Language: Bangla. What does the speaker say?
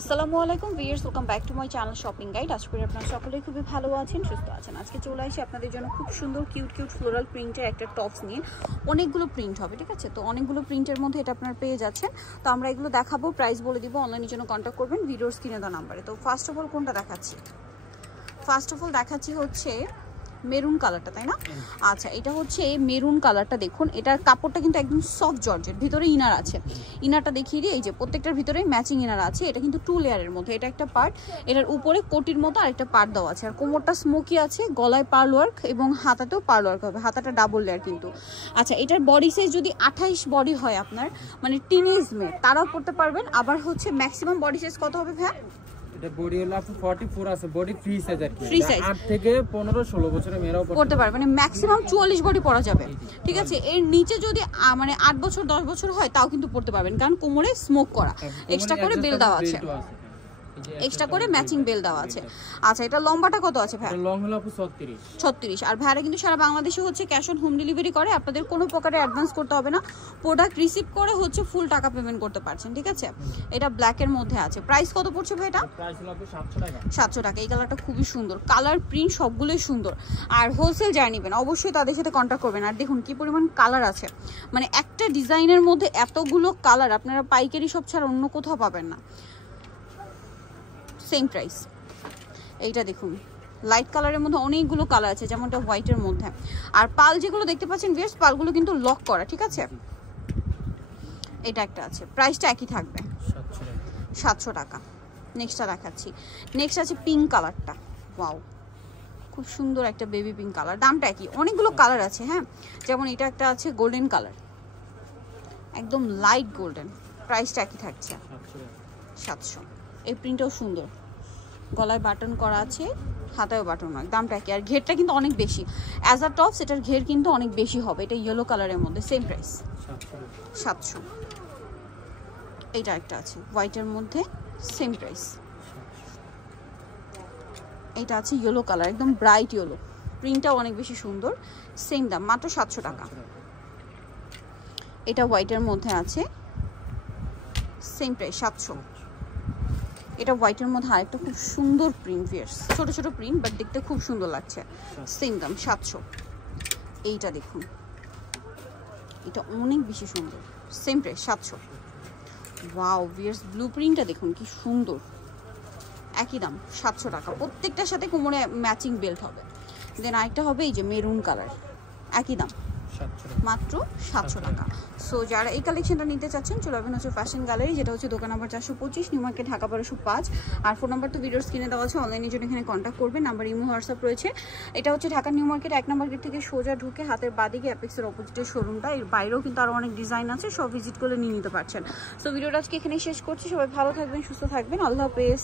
আসসালামু আলাইকুম viewers, welcome back to my channel shopping guide. আশা করি আপনারা সকলেই খুবই ভালো আছেন, সুস্থ আছেন। আজকে চলে আসি আপনাদের জন্য খুব সুন্দর কিউট ফ্লোরাল প্রিন্টের একটা টপস নিয়ে। অনেকগুলো প্রিন্ট হবে, ঠিক আছে? তো অনেকগুলো প্রিন্টের মধ্যে এটা আপনারা পেয়ে যাচ্ছেন। তো আমরা এগুলো দেখাবো, প্রাইস বলে দিব, অনলাইনের জন্য কন্ট্যাক্ট করবেন ভিডিওর স্ক্রিনে দেওয়া নাম্বারে। তো ফার্স্ট অফ অল কোনটা দেখাচ্ছি? ফার্স্ট অফ অল দেখাচ্ছি হচ্ছে মেরুন কালারটা, তাই না? আচ্ছা, এটা হচ্ছে মেরুন কালারটা। দেখুন এটার কাপড়টা কিন্তু একদম সফট জর্জেট, ভিতরে ইনার আছে। ইনারটা দেখিয়ে দিই, এই যে প্রত্যেকটার ভিতরে ম্যাচিং ইনার আছে। এটা কিন্তু 2 লেয়ারের মধ্যে, এটা একটা পার্ট, এটার উপরে কোটির মতো আরেকটা পার্ট দেওয়া আছে। আর কোমরটা স্মোকি আছে, গলায় পার্ল ওয়ার্ক এবং হাতাতেও পার্ল ওয়ার্ক হবে, হাতাটা ডাবল লেয়ার কিন্তু। আচ্ছা, এটার বডি সাইজ যদি 28 বডি হয় আপনার, মানে টিনেজ মেয়ে, তারাও পড়তে পারবেন। আবার হচ্ছে ম্যাক্সিমাম বডি সাইজ কত হবে ভাই? এটা বডি হলো আপু 44 আছে, বডি ফ্রি সাইজ আর কি। ফ্রি সাইজ 8 থেকে 15 16 বছরের মেয়েরাও পড়তে পারবে, মানে ম্যাক্সিমাম 44 বডি পরা যাবে, ঠিক আছে? এর নিচে যদি মানে 8 বছর 10 বছর হয় তাও কিন্তু পড়তে পারবেন, কারণ কোমরে স্মোক করা, এক্সট্রা করে বেল দেওয়া আছে, এক্সট্রা করে ম্যাচিং বেল দেওয়া আছে। আচ্ছা, এটা লম্বাটা কত আছে ভাই? লং হলো আপু 36। আর ভাইরা কিন্তু সারা বাংলাদেশে হচ্ছে ক্যাশ অন হোম ডেলিভারি করে, আপনাদের কোনো প্রকারে অ্যাডভান্স করতে হবে না। প্রোডাক্ট রিসিভ করে হচ্ছে ফুল টাকা পেমেন্ট করতে পারছেন, ঠিক আছে? এটা ব্ল্যাকের মধ্যে আছে। প্রাইস কত পড়ছে ভাই এটা? প্রাইস হলো আপু 700 টাকা। 700 টাকা। এই কালারটা খুবই সুন্দর, কালার প্রিন্ট সবগুলোই সুন্দর। আর হোলসেল যারা নেবেন অবশ্যই তাদের সাথে কন্ট্যাক্ট করবেন। আর দেখুন কি পরিমাণ কালার আছে, মানে একটা ডিজাইনের মধ্যে এতগুলো কালার আপনারা পাইকারি সব ছাড়া অন্য কোথাও পাবেন না। Same price. এইটা দেখুন লাইট কালারের মধ্যে অনেকগুলো কালার আছে, যেমনটা হোয়াইটের মধ্যে। আর পাল যেগুলো দেখতে পাচ্ছেন ভিউয়ার্স, পালগুলো কিন্তু লক করা, ঠিক আছে? এটা একটা আছে, প্রাইসটা একই থাকবে 700 টাকা। নেক্সটটা দেখাচ্ছি। নেক্সট আছে পিঙ্ক কালারটা। ওয়াও, খুব সুন্দর একটা বেবি পিঙ্ক কালার। দামটা একই, অনেকগুলো কালার আছে, হ্যাঁ। যেমন এটা একটা আছে গোল্ডেন কালার, একদম লাইট গোল্ডেন। প্রাইসটা একই থাকছে 700। এই প্রিন্টটাও সুন্দর, গলায় বাটন করা আছে, হাতায়ও বাটন হয়। দামটা একই। আর ঘেরটা কিন্তু অনেক বেশি, অ্যাজ আ টপস এটার ঘের কিন্তু অনেক বেশি হবে। এটা ইয়েলো কালারের মধ্যে, সেম প্রাইস 700। এইটা একটা আছে হোয়াইটের মধ্যে, সেম প্রাইস। এইটা আছে ইয়েলো কালার, একদম ব্রাইট ইয়েলো, প্রিন্টটাও অনেক বেশি সুন্দর, সেম দাম মাত্র 700 টাকা। এটা হোয়াইটের মধ্যে আছে, সেম প্রাইস 700। এটা হোয়াইটের মধ্যে আরেকটা খুব সুন্দর প্রিন্ট, ভিউয়ার্স ছোট ছোট প্রিন্ট, বাট দেখতে খুব সুন্দর লাগছে, সেম দাম 700। এইটা দেখুন, এটা অনেক বেশি সুন্দর, same price 700। Wow viewers, blue প্রিন্টটা দেখুন কি সুন্দর, একই দাম 700 টাকা। প্রত্যেকটার সাথে কোমরে ম্যাচিং বেল্ট হবে। দেন আরেকটা হবে এই যে মেরুন কালার, একই দাম মাত্র 700 টাকা। সো যারা এই কালেকশনটা নিতে চাচ্ছেন চলে আসবেন হচ্ছে ফ্যাশন গ্যালারি, যেটা হচ্ছে দোকান নাম্বার 425, নিউ মার্কেট, ঢাকা 1205। আর ফোন নাম্বার তো ভিডিওর স্ক্রিনে দেওয়া আছে, অনলাইনের জন্য এখানে কন্ট্যাক্ট করবেন। নাম্বার ইমো হোয়াটসঅ্যাপ রয়েছে। এটা হচ্ছে ঢাকা নিউ মার্কেট 1 নম্বর গেট থেকে সোজা ঢুকে হাতের বাদিকে অ্যাপেক্সের অপোজিটের শোরুমটা। এর বাইরেও কিন্তু আরও অনেক ডিজাইন আছে, সব ভিজিট করলে নিয়ে নিতে পারছেন। সো ভিডিওটা আজকে এখানেই শেষ করছি। সবাই ভালো থাকবেন, সুস্থ থাকবেন, আল্লাহ হাফেজ।